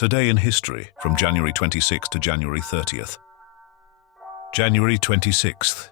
Today in history, from January 26th to January 30th. January 26th.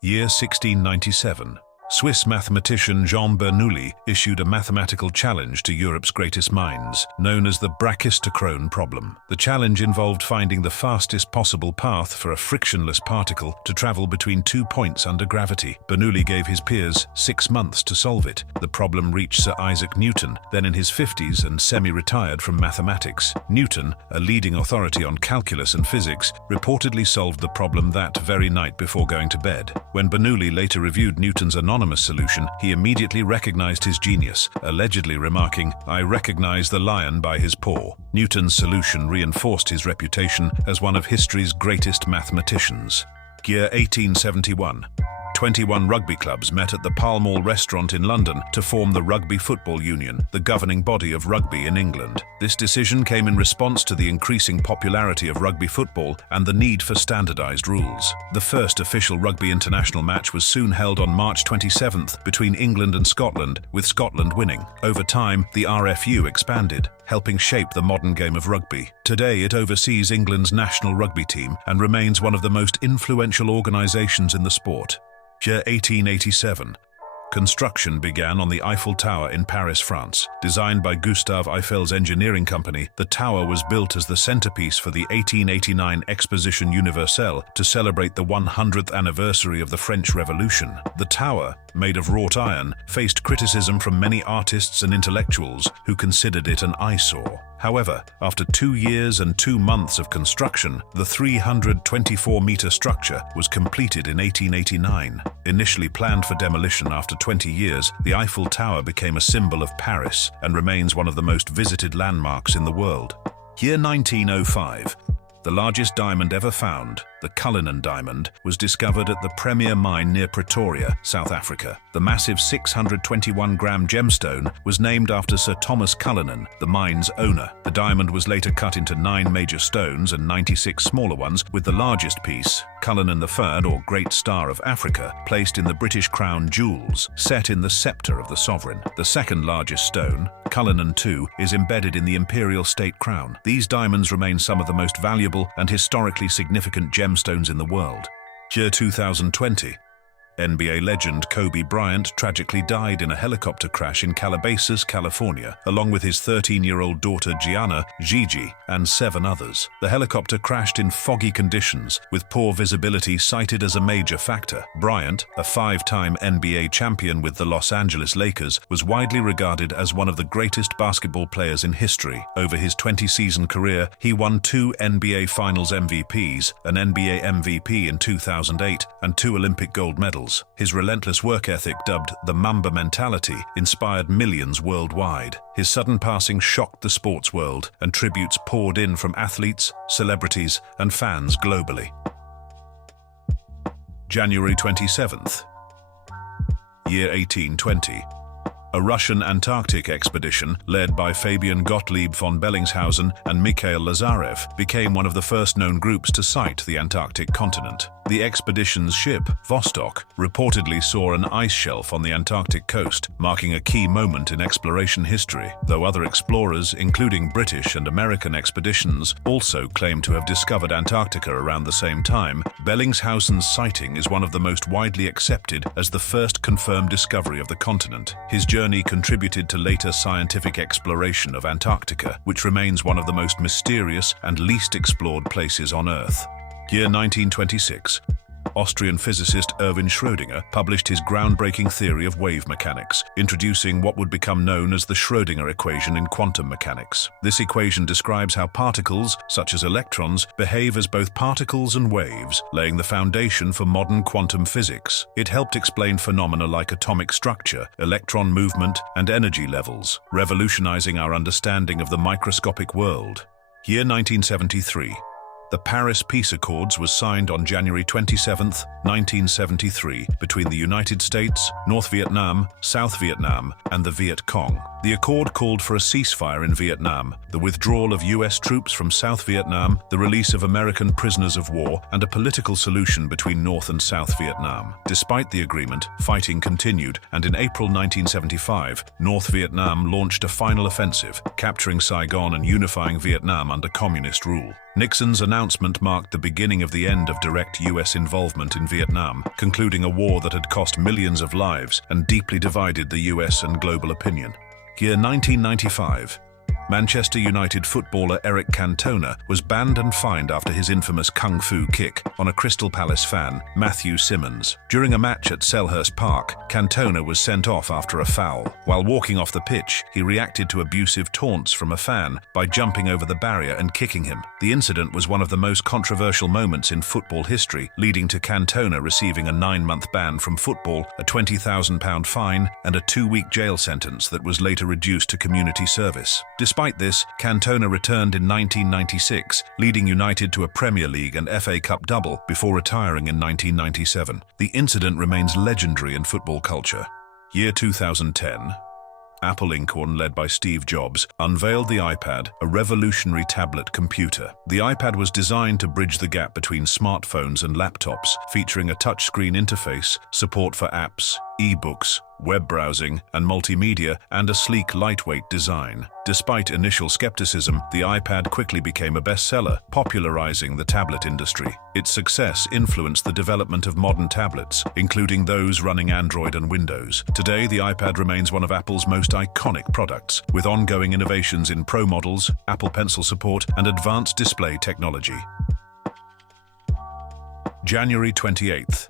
Year 1697. Swiss mathematician Jean Bernoulli issued a mathematical challenge to Europe's greatest minds, known as the brachistochrone problem. The challenge involved finding the fastest possible path for a frictionless particle to travel between 2 points under gravity. Bernoulli gave his peers 6 months to solve it. The problem reached Sir Isaac Newton, then in his 50s and semi-retired from mathematics. Newton, a leading authority on calculus and physics, reportedly solved the problem that very night before going to bed. When Bernoulli later reviewed Newton's anonymous solution, he immediately recognized his genius, allegedly remarking, "I recognize the lion by his paw." Newton's solution reinforced his reputation as one of history's greatest mathematicians. Year 1871. 21 rugby clubs met at the Pall Mall restaurant in London to form the Rugby Football Union, the governing body of rugby in England. This decision came in response to the increasing popularity of rugby football and the need for standardized rules. The first official rugby international match was soon held on March 27th between England and Scotland, with Scotland winning. Over time, the RFU expanded, helping shape the modern game of rugby. Today, it oversees England's national rugby team and remains one of the most influential organizations in the sport. Year 1887. Construction began on the Eiffel Tower in Paris, France. Designed by Gustave Eiffel's engineering company, the tower was built as the centerpiece for the 1889 Exposition Universelle to celebrate the 100th anniversary of the French Revolution. The tower, made of wrought iron, faced criticism from many artists and intellectuals who considered it an eyesore. However, after 2 years and 2 months of construction, the 324-meter structure was completed in 1889. Initially planned for demolition after 20 years, the Eiffel Tower became a symbol of Paris and remains one of the most visited landmarks in the world. Year 1905. The largest diamond ever found, the Cullinan diamond, was discovered at the Premier mine near Pretoria, South Africa. The massive 621-gram gemstone was named after Sir Thomas Cullinan, the mine's owner. The diamond was later cut into 9 major stones and 96 smaller ones, with the largest piece, Cullinan III, or Great Star of Africa, placed in the British Crown jewels, set in the sceptre of the sovereign. The second largest stone, Cullinan II, is embedded in the imperial state crown. These diamonds remain some of the most valuable and historically significant gemstones in the world. Year 2020. NBA legend Kobe Bryant tragically died in a helicopter crash in Calabasas, California, along with his 13-year-old daughter Gianna, Gigi, and 7 others. The helicopter crashed in foggy conditions, with poor visibility cited as a major factor. Bryant, a 5-time NBA champion with the Los Angeles Lakers, was widely regarded as one of the greatest basketball players in history. Over his 20-season career, he won 2 NBA Finals MVPs, an NBA MVP in 2008, and 2 Olympic gold medals. His relentless work ethic, dubbed the Mamba mentality, inspired millions worldwide. His sudden passing shocked the sports world, and tributes poured in from athletes, celebrities, and fans globally. January 27th. Year 1820. A Russian Antarctic expedition, led by Fabian Gottlieb von Bellingshausen and Mikhail Lazarev, became one of the first known groups to sight the Antarctic continent. The expedition's ship, Vostok, reportedly saw an ice shelf on the Antarctic coast, marking a key moment in exploration history, though other explorers, including British and American expeditions, also claim to have discovered Antarctica around the same time. Bellingshausen's sighting is one of the most widely accepted as the first confirmed discovery of the continent. His journey contributed to later scientific exploration of Antarctica, which remains one of the most mysterious and least explored places on Earth. Year 1926. Austrian physicist Erwin Schrödinger published his groundbreaking theory of wave mechanics, introducing what would become known as the Schrödinger equation in quantum mechanics. This equation describes how particles, such as electrons, behave as both particles and waves, laying the foundation for modern quantum physics. It helped explain phenomena like atomic structure, electron movement, and energy levels, revolutionizing our understanding of the microscopic world. Year 1973. The Paris Peace Accords was signed on January 27, 1973, between the United States, North Vietnam, South Vietnam, and the Viet Cong. The accord called for a ceasefire in Vietnam, the withdrawal of US troops from South Vietnam, the release of American prisoners of war, and a political solution between North and South Vietnam. Despite the agreement, fighting continued, and in April 1975, North Vietnam launched a final offensive, capturing Saigon and unifying Vietnam under communist rule. Nixon's announcement marked the beginning of the end of direct US involvement in Vietnam, concluding a war that had cost millions of lives and deeply divided the US and global opinion. Year 1995. Manchester United footballer Eric Cantona was banned and fined after his infamous kung fu kick on a Crystal Palace fan, Matthew Simmons. During a match at Selhurst Park, Cantona was sent off after a foul. While walking off the pitch, he reacted to abusive taunts from a fan by jumping over the barrier and kicking him. The incident was one of the most controversial moments in football history, leading to Cantona receiving a 9-month ban from football, a £20,000 fine, and a 2-week jail sentence that was later reduced to community service. Despite this, Cantona returned in 1996, leading United to a Premier League and FA Cup double before retiring in 1997. The incident remains legendary in football culture. Year 2010. Apple Inc., led by Steve Jobs, unveiled the iPad, a revolutionary tablet computer. The iPad was designed to bridge the gap between smartphones and laptops, featuring a touchscreen interface, support for apps, e-books, web browsing, and multimedia, and a sleek, lightweight design. Despite initial skepticism, the iPad quickly became a bestseller, popularizing the tablet industry. Its success influenced the development of modern tablets, including those running Android and Windows. Today, the iPad remains one of Apple's most iconic products, with ongoing innovations in Pro models, Apple Pencil support, and advanced display technology. January 28th.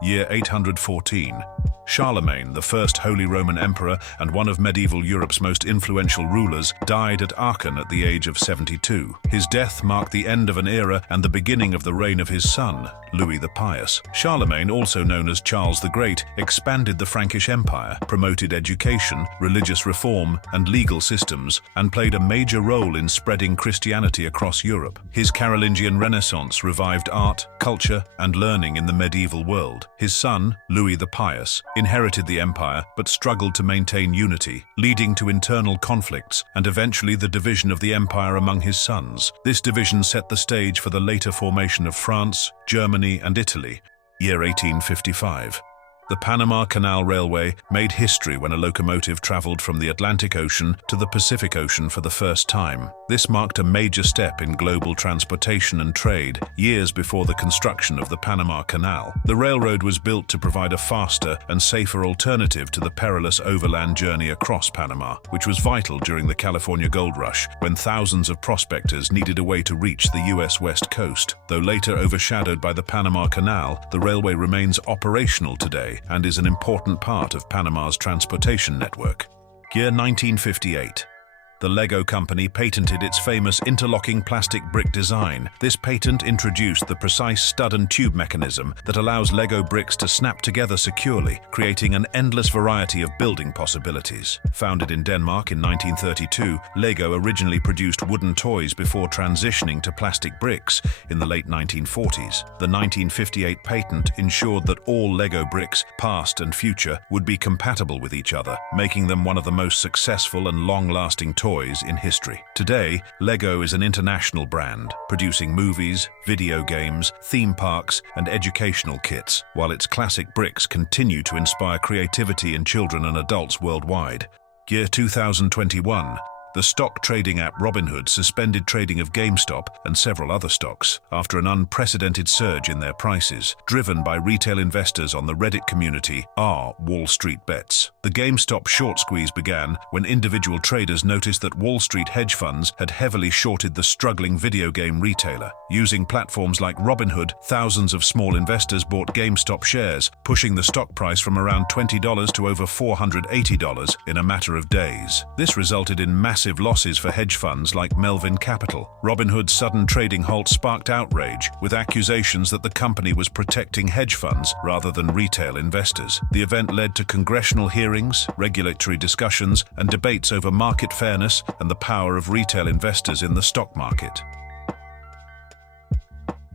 Year 814. Charlemagne, the first Holy Roman Emperor and one of medieval Europe's most influential rulers, died at Aachen at the age of 72. His death marked the end of an era and the beginning of the reign of his son, Louis the Pious. Charlemagne, also known as Charles the Great, expanded the Frankish Empire, promoted education, religious reform, and legal systems, and played a major role in spreading Christianity across Europe. His Carolingian Renaissance revived art, culture, and learning in the medieval world. His son, Louis the Pious, inherited the empire but struggled to maintain unity, leading to internal conflicts and eventually the division of the empire among his sons. This division set the stage for the later formation of France, Germany, and Italy. Year 1855. The Panama Canal Railway made history when a locomotive traveled from the Atlantic Ocean to the Pacific Ocean for the first time. This marked a major step in global transportation and trade, years before the construction of the Panama Canal. The railroad was built to provide a faster and safer alternative to the perilous overland journey across Panama, which was vital during the California Gold Rush, when thousands of prospectors needed a way to reach the U.S. West Coast. Though later overshadowed by the Panama Canal, the railway remains operational today and is an important part of Panama's transportation network. Year 1958. The Lego company patented its famous interlocking plastic brick design. This patent introduced the precise stud and tube mechanism that allows Lego bricks to snap together securely, creating an endless variety of building possibilities. Founded in Denmark in 1932, Lego originally produced wooden toys before transitioning to plastic bricks in the late 1940s. The 1958 patent ensured that all Lego bricks, past and future, would be compatible with each other, making them one of the most successful and long-lasting toys in history. Today, Lego is an international brand, producing movies, video games, theme parks, and educational kits, while its classic bricks continue to inspire creativity in children and adults worldwide. Year 2021. The stock trading app Robinhood suspended trading of GameStop and several other stocks after an unprecedented surge in their prices, driven by retail investors on the Reddit community Wall Street Bets. The GameStop short squeeze began when individual traders noticed that Wall Street hedge funds had heavily shorted the struggling video game retailer. Using platforms like Robinhood, thousands of small investors bought GameStop shares, pushing the stock price from around $20 to over $480 in a matter of days. This resulted in massive losses for hedge funds like Melvin Capital. Robinhood's sudden trading halt sparked outrage, with accusations that the company was protecting hedge funds rather than retail investors. The event led to congressional hearings, regulatory discussions, and debates over market fairness and the power of retail investors in the stock market.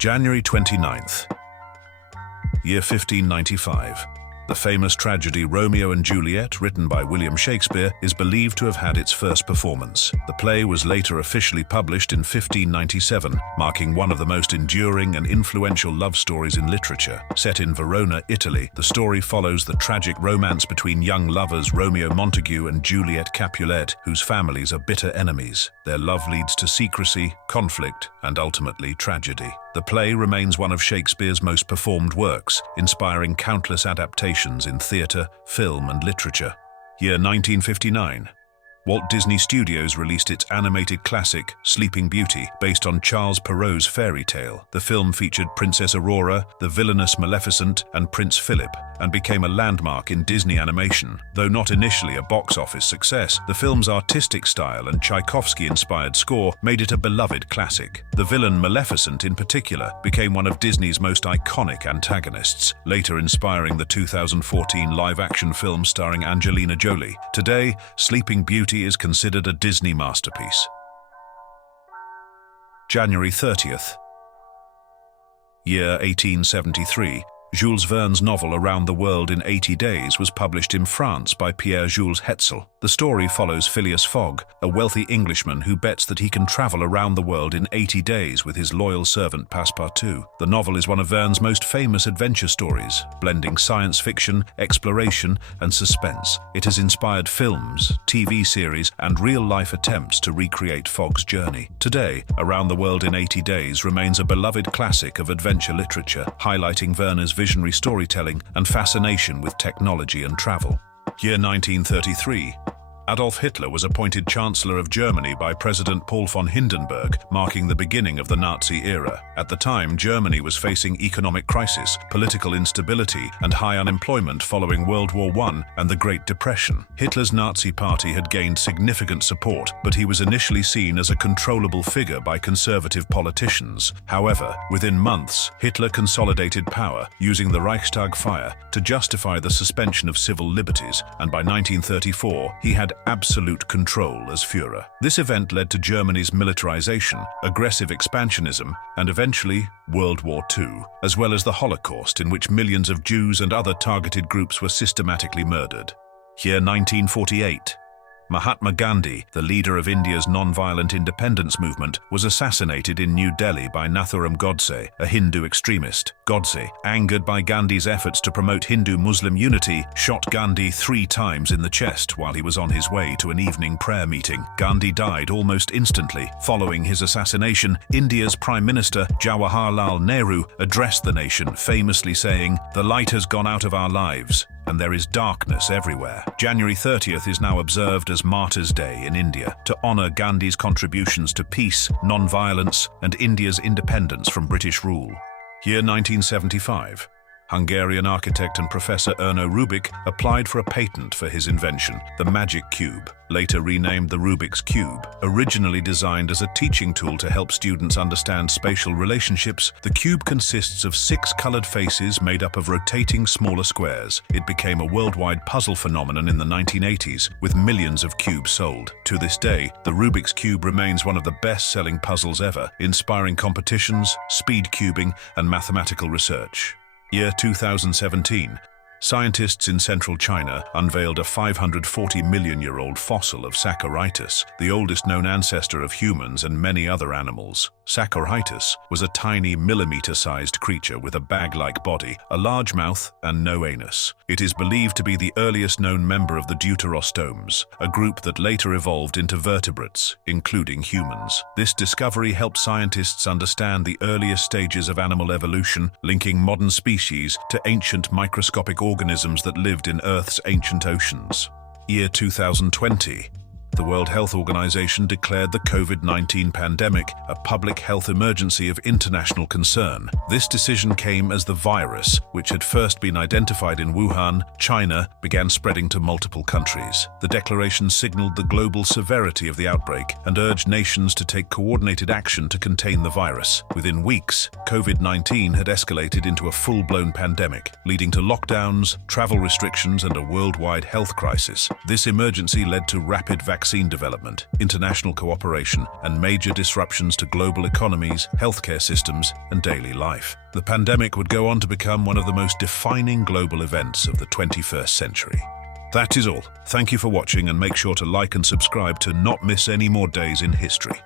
January 29th, year 1595. The famous tragedy Romeo and Juliet, written by William Shakespeare, is believed to have had its first performance. The play was later officially published in 1597, marking one of the most enduring and influential love stories in literature. Set in Verona, Italy, the story follows the tragic romance between young lovers Romeo Montague and Juliet Capulet, whose families are bitter enemies. Their love leads to secrecy, conflict, and ultimately tragedy. The play remains one of Shakespeare's most performed works, inspiring countless adaptations in theatre, film, and literature. Year 1959. Walt Disney Studios released its animated classic, Sleeping Beauty, based on Charles Perrault's fairy tale. The film featured Princess Aurora, the villainous Maleficent, and Prince Philip, and became a landmark in Disney animation. Though not initially a box office success, the film's artistic style and Tchaikovsky-inspired score made it a beloved classic. The villain Maleficent, in particular, became one of Disney's most iconic antagonists, later inspiring the 2014 live-action film starring Angelina Jolie. Today, Sleeping Beauty is considered a Disney masterpiece. January 30th, year 1873. Jules Verne's novel Around the World in 80 Days was published in France by Pierre-Jules Hetzel. The story follows Phileas Fogg, a wealthy Englishman who bets that he can travel around the world in 80 days with his loyal servant Passepartout. The novel is one of Verne's most famous adventure stories, blending science fiction, exploration, and suspense. It has inspired films, TV series, and real-life attempts to recreate Fogg's journey. Today, Around the World in 80 Days remains a beloved classic of adventure literature, highlighting Verne's visionary storytelling and fascination with technology and travel. Year 1933. Adolf Hitler was appointed Chancellor of Germany by President Paul von Hindenburg, marking the beginning of the Nazi era. At the time, Germany was facing economic crisis, political instability, and high unemployment following World War I and the Great Depression. Hitler's Nazi party had gained significant support, but he was initially seen as a controllable figure by conservative politicians. However, within months, Hitler consolidated power, using the Reichstag fire to justify the suspension of civil liberties, and by 1934, he had absolute control as Führer. This event led to Germany's militarization, aggressive expansionism, and eventually World War II, as well as the Holocaust, in which millions of Jews and other targeted groups were systematically murdered. Year 1948. Mahatma Gandhi, the leader of India's non-violent independence movement, was assassinated in New Delhi by Nathuram Godse, a Hindu extremist. Godse, angered by Gandhi's efforts to promote Hindu-Muslim unity, shot Gandhi 3 times in the chest while he was on his way to an evening prayer meeting. Gandhi died almost instantly. Following his assassination, India's Prime Minister, Jawaharlal Nehru, addressed the nation, famously saying, "The light has gone out of our lives, and there is darkness everywhere." January 30th is now observed as Martyrs' Day in India, to honor Gandhi's contributions to peace, non-violence, and India's independence from British rule. Year 1975. Hungarian architect and professor Erno Rubik applied for a patent for his invention, the Magic Cube, later renamed the Rubik's Cube. Originally designed as a teaching tool to help students understand spatial relationships, the cube consists of 6 colored faces made up of rotating smaller squares. It became a worldwide puzzle phenomenon in the 1980s, with millions of cubes sold. To this day, the Rubik's Cube remains one of the best-selling puzzles ever, inspiring competitions, speed cubing, and mathematical research. Year 2017. Scientists in central China unveiled a 540-million-year-old fossil of Saccharitis, the oldest known ancestor of humans and many other animals. Saccharitis was a tiny millimeter-sized creature with a bag-like body, a large mouth, and no anus. It is believed to be the earliest known member of the Deuterostomes, a group that later evolved into vertebrates, including humans. This discovery helped scientists understand the earliest stages of animal evolution, linking modern species to ancient microscopic organisms that lived in Earth's ancient oceans. Year 2020. The World Health Organization declared the COVID-19 pandemic a public health emergency of international concern. This decision came as the virus, which had first been identified in Wuhan, China, began spreading to multiple countries. The declaration signaled the global severity of the outbreak and urged nations to take coordinated action to contain the virus. Within weeks, COVID-19 had escalated into a full-blown pandemic, leading to lockdowns, travel restrictions, and a worldwide health crisis. This emergency led to rapid vaccination vaccine development, international cooperation, and major disruptions to global economies, healthcare systems, and daily life. The pandemic would go on to become one of the most defining global events of the 21st century. That is all. Thank you for watching, and make sure to like and subscribe to not miss any more days in history.